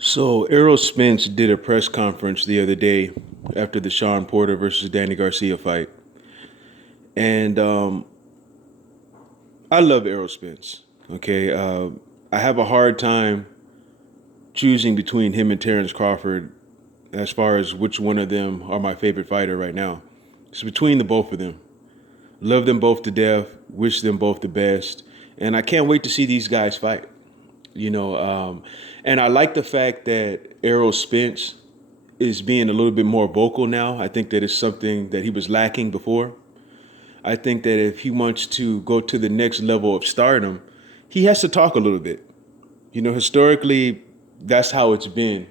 So Errol Spence did a press conference the other day after the Shawn Porter versus Danny Garcia fight, and I love Errol Spence. Okay, I have a hard time choosing between him and Terrence Crawford as far as which one of them are my favorite fighter right now. It's between the both of them. Love them both to death. Wish them both the best, and I can't wait to see these guys fight. You know, and I like the fact that Errol Spence is being a little bit more vocal now. I think that is something that he was lacking before. I think that if he wants to go to the next level of stardom, he has to talk a little bit. You know, historically, that's how it's been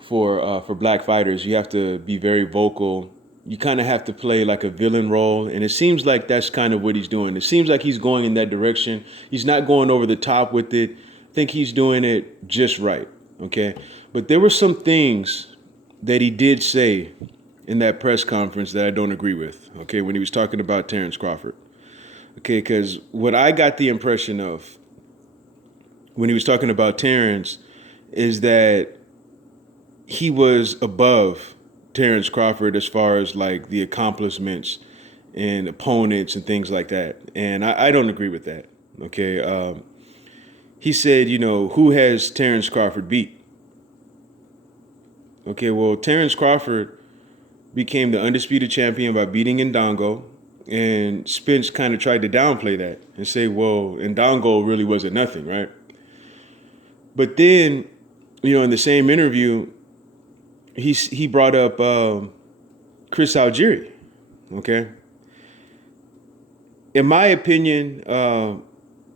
for black fighters. You have to be very vocal. You kind of have to play like a villain role, and it seems like that's kind of what he's doing. It seems like he's going in that direction. He's not going over the top with it. I think he's doing it just right. Okay, but there were some things that he did say in that press conference that I don't agree with. Okay, when he was talking about Terrence Crawford. Okay, because what I got the impression of when he was talking about Terrence is that he was above Terrence Crawford as far as like the accomplishments and opponents and things like that. And I don't agree with that. Okay. He said, you know, who has Terrence Crawford beat? Okay, well, Terrence Crawford became the undisputed champion by beating Ndongo. And Spence kind of tried to downplay that and say, well, Ndongo really wasn't nothing, right? But then, you know, in the same interview, he brought up Chris Algieri. Okay, in my opinion,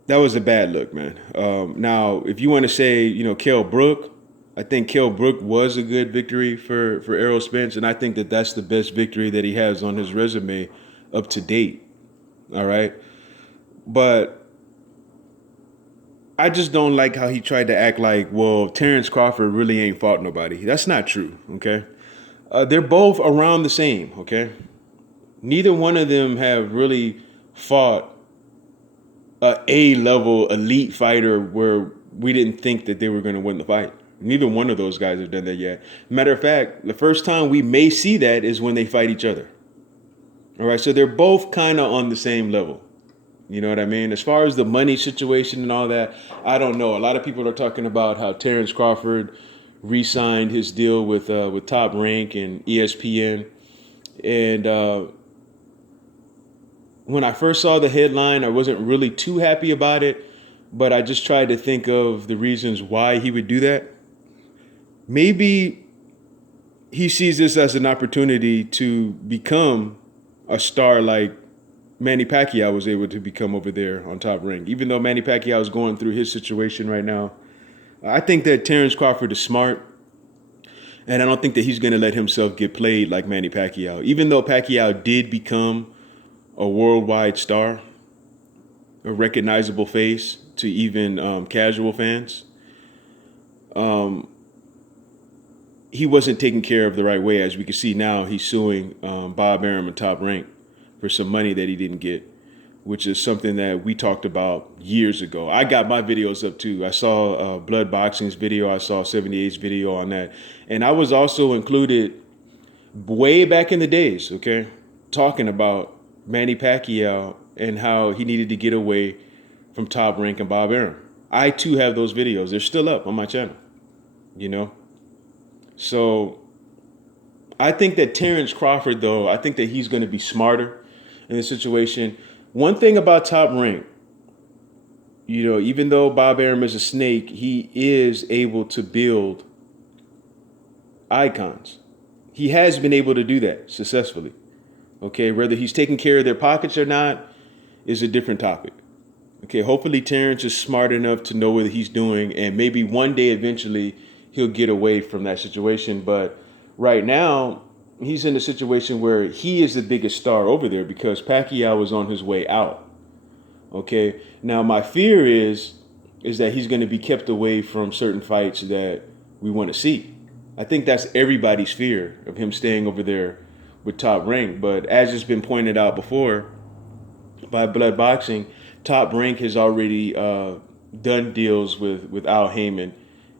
that was a bad look, man. Now, if you want to say, you know, Kell Brook, I think Kell Brook was a good victory for Errol Spence, and I think that that's the best victory that he has on his resume up to date. All right, but I just don't like how he tried to act like, well, Terrence Crawford really ain't fought nobody. That's not true. Okay, they're both around the same. Okay, neither one of them have really fought a level elite fighter where we didn't think that they were going to win the fight. Neither one of those guys have done that yet. Matter of fact, the first time we may see that is when they fight each other. All right, so they're both kind of on the same level. You know what I mean? As far as the money situation and all that, I don't know. A lot of people are talking about how Terrence Crawford re-signed his deal with Top Rank and ESPN, and when I first saw the headline, I wasn't really too happy about it, but I just tried to think of the reasons why he would do that. Maybe he sees this as an opportunity to become a star like Manny Pacquiao was able to become over there on Top Rank. Even though Manny Pacquiao is going through his situation right now, I think that Terrence Crawford is smart, and I don't think that he's going to let himself get played like Manny Pacquiao. Even though Pacquiao did become a worldwide star, a recognizable face to even casual fans, he wasn't taken care of the right way. As we can see now, he's suing Bob Arum and Top Rank for some money that he didn't get, which is something that we talked about years ago. I got my videos up too. I saw Blood Boxing's video. I saw 78's video on that. And I was also included way back in the days, okay, talking about Manny Pacquiao and how he needed to get away from Top Rank and Bob Arum. I too have those videos. They're still up on my channel, you know? So I think that Terrence Crawford, though, I think that he's going to be smarter in this situation. One thing about Top Rank, you know, even though Bob Arum is a snake, he is able to build icons. He has been able to do that successfully. Okay, whether he's taking care of their pockets or not is a different topic. Okay, hopefully Terrence is smart enough to know what he's doing, and maybe one day eventually he'll get away from that situation. But right now, he's in a situation where he is the biggest star over there because Pacquiao is on his way out. Okay, now my fear is that he's going to be kept away from certain fights that we want to see. I think that's everybody's fear of him staying over there with Top Rank. But as it's been pointed out before by Blood Boxing, Top Rank has already done deals with Al Heyman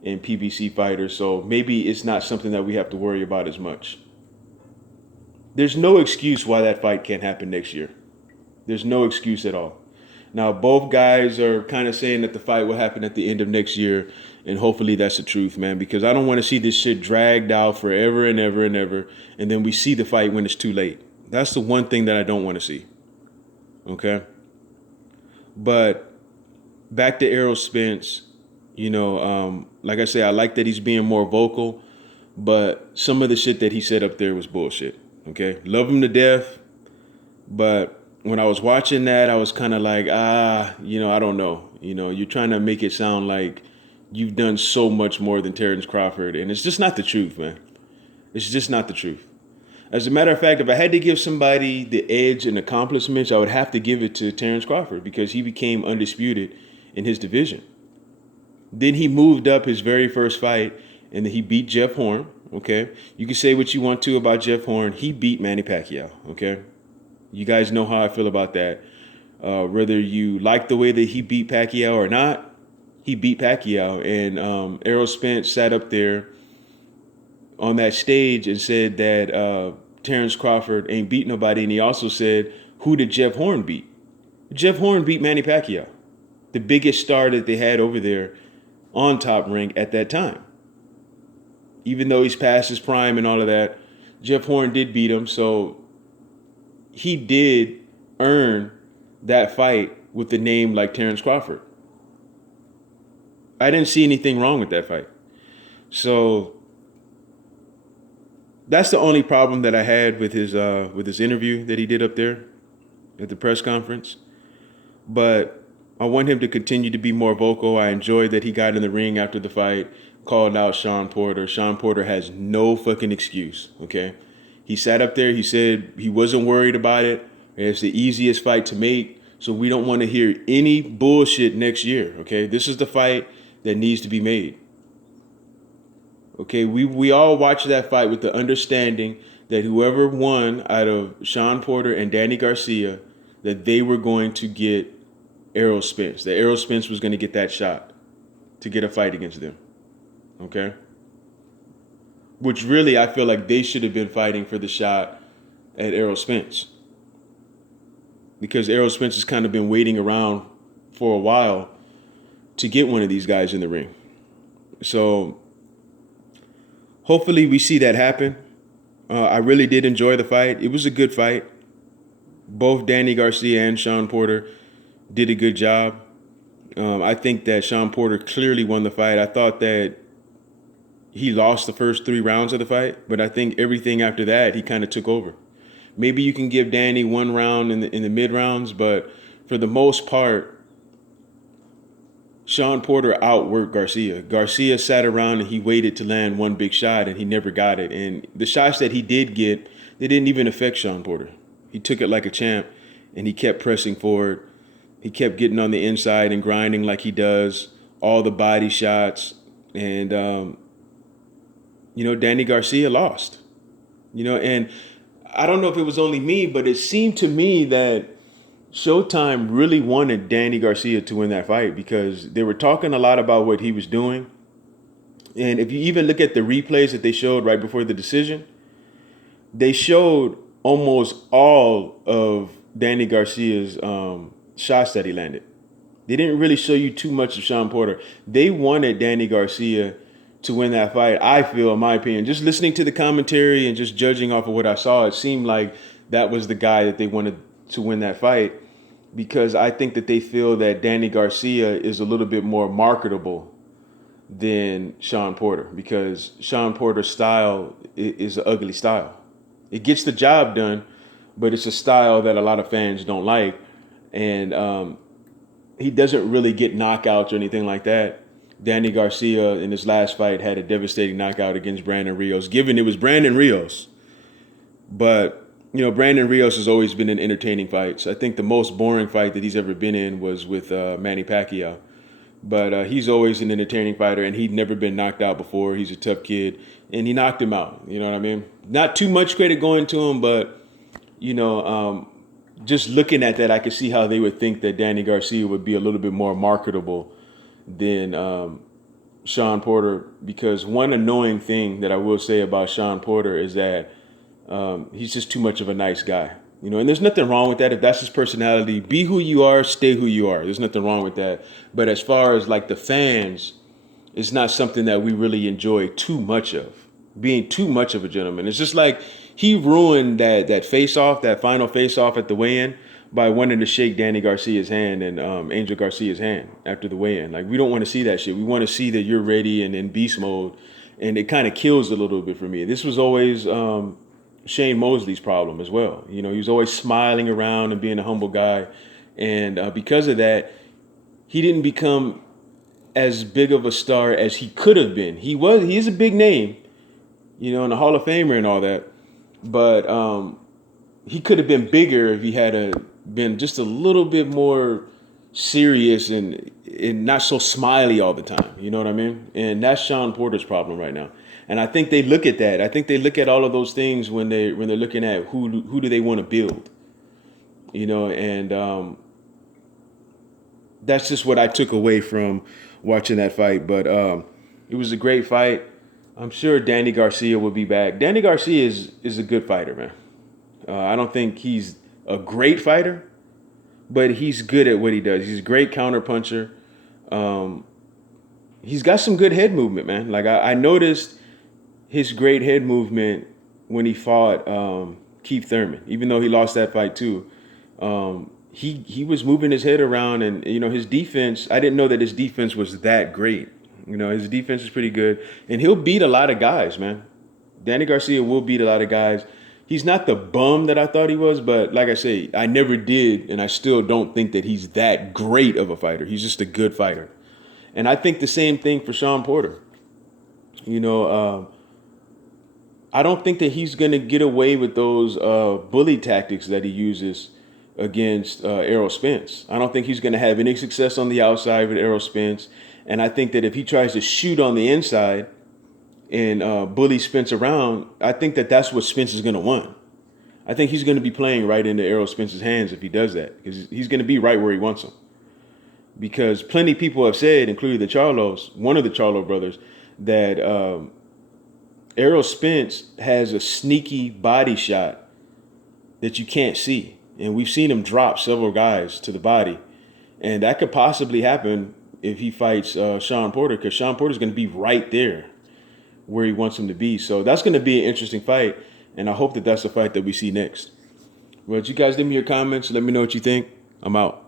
and PBC fighters. So maybe it's not something that we have to worry about as much. There's no excuse why that fight can't happen next year. There's no excuse at all. Now, both guys are kind of saying that the fight will happen at the end of next year, and hopefully that's the truth, man, because I don't want to see this shit dragged out forever and ever and ever, and then we see the fight when it's too late. That's the one thing that I don't want to see. Okay? But back to Errol Spence, like I say, I like that he's being more vocal, but some of the shit that he said up there was bullshit. Okay? Love him to death, but when I was watching that, I was kind of like, I don't know. You're trying to make it sound like you've done so much more than Terrence Crawford, and it's just not the truth, man. It's just not the truth. As a matter of fact, if I had to give somebody the edge in accomplishments, I would have to give it to Terrence Crawford because he became undisputed in his division. Then he moved up his very first fight, and then he beat Jeff Horn, okay? You can say what you want to about Jeff Horn. He beat Manny Pacquiao, okay? You guys know how I feel about that. Whether you like the way that he beat Pacquiao or not, he beat Pacquiao. And Errol Spence sat up there on that stage and said that Terrence Crawford ain't beat nobody. And he also said, who did Jeff Horn beat? Jeff Horn beat Manny Pacquiao, the biggest star that they had over there on Top Rank at that time. Even though he's past his prime and all of that, Jeff Horn did beat him. So he did earn that fight with the name like Terrence Crawford. I didn't see anything wrong with that fight. So that's the only problem that I had with his interview that he did up there at the press conference. But I want him to continue to be more vocal. I enjoyed that he got in the ring after the fight, called out Shawn Porter. Shawn Porter has no fucking excuse, okay? He sat up there, he said he wasn't worried about it. It's the easiest fight to make, so we don't want to hear any bullshit next year, okay? This is the fight that needs to be made. Okay, we all watched that fight with the understanding that whoever won out of Shawn Porter and Danny Garcia, that they were going to get Errol Spence. That Errol Spence was going to get that shot to get a fight against them, okay? Which really, I feel like they should have been fighting for the shot at Errol Spence. Because Errol Spence has kind of been waiting around for a while to get one of these guys in the ring. So hopefully we see that happen. I really did enjoy the fight. It was a good fight. Both Danny Garcia and Shawn Porter did a good job. I think that Shawn Porter clearly won the fight. I thought that he lost the first 3 rounds of the fight, but I think everything after that, he kind of took over. Maybe you can give Danny 1 round in the mid rounds, but for the most part, Shawn Porter outworked Garcia. Garcia sat around and he waited to land one big shot, and he never got it. And the shots that he did get, they didn't even affect Shawn Porter. He took it like a champ, and he kept pressing forward. He kept getting on the inside and grinding like he does, all the body shots, and Danny Garcia lost. And I don't know if it was only me, but it seemed to me that Showtime really wanted Danny Garcia to win that fight because they were talking a lot about what he was doing. And if you even look at the replays that they showed right before the decision, they showed almost all of Danny Garcia's shots that he landed. They didn't really show you too much of Shawn Porter. They wanted Danny Garcia to win that fight, I feel, in my opinion. Just listening to the commentary and just judging off of what I saw, it seemed like that was the guy that they wanted to win that fight because I think that they feel that Danny Garcia is a little bit more marketable than Shawn Porter because Shawn Porter's style is an ugly style. It gets the job done, but it's a style that a lot of fans don't like. And he doesn't really get knockouts or anything like that. Danny Garcia in his last fight had a devastating knockout against Brandon Rios, given it was Brandon Rios. But, Brandon Rios has always been in entertaining fights. I think the most boring fight that he's ever been in was with Manny Pacquiao. But he's always an entertaining fighter, and he'd never been knocked out before. He's a tough kid, and he knocked him out. You know what I mean? Not too much credit going to him, but, just looking at that, I could see how they would think that Danny Garcia would be a little bit more marketable than Shawn Porter, because one annoying thing that I will say about Shawn Porter is that he's just too much of a nice guy. And there's nothing wrong with that. If that's his personality, be who you are, stay who you are. There's nothing wrong with that. But as far as like the fans, it's not something that we really enjoy too much of. Being too much of a gentleman. It's just like he ruined that face off, that final face off at the weigh-in by wanting to shake Danny Garcia's hand and Angel Garcia's hand after the weigh-in. Like, we don't want to see that shit. We want to see that you're ready and in beast mode, and it kind of kills a little bit for me. This was always Shane Mosley's problem as well. He was always smiling around and being a humble guy, and because of that, he didn't become as big of a star as he could have been. He is a big name, and a Hall of Famer and all that, but he could have been bigger if he had been just a little bit more serious and not so smiley all the time. You know what I mean? And that's Shawn Porter's problem right now. And I think they look at that. I think they look at all of those things when they're looking at who do they want to build. And that's just what I took away from watching that fight. But it was a great fight. I'm sure Danny Garcia will be back. Danny Garcia is a good fighter, man. I don't think he's a great fighter, but he's good at what he does. He's a great counterpuncher. He's got some good head movement, man. Like, I noticed his great head movement when he fought Keith Thurman, even though he lost that fight too. He was moving his head around, and his defense. I didn't know that his defense was that great. His defense is pretty good, and he'll beat a lot of guys, man. Danny Garcia will beat a lot of guys. He's not the bum that I thought he was, but like I say, I never did, and I still don't think that he's that great of a fighter. He's just a good fighter. And I think the same thing for Shawn Porter. I don't think that he's going to get away with those bully tactics that he uses against Errol Spence. I don't think he's going to have any success on the outside with Errol Spence. And I think that if he tries to shoot on the inside and bully Spence around, I think that that's what Spence is going to want. I think he's going to be playing right into Errol Spence's hands if he does that, because he's going to be right where he wants him. Because plenty of people have said, including one of the Charlo brothers, that Errol Spence has a sneaky body shot that you can't see. And we've seen him drop several guys to the body. And that could possibly happen if he fights Shawn Porter, because Shawn Porter is going to be right there where he wants him to be. So that's going to be an interesting fight, and I hope that that's the fight that we see next. Well, you guys leave me your comments. Let me know what you think. I'm out.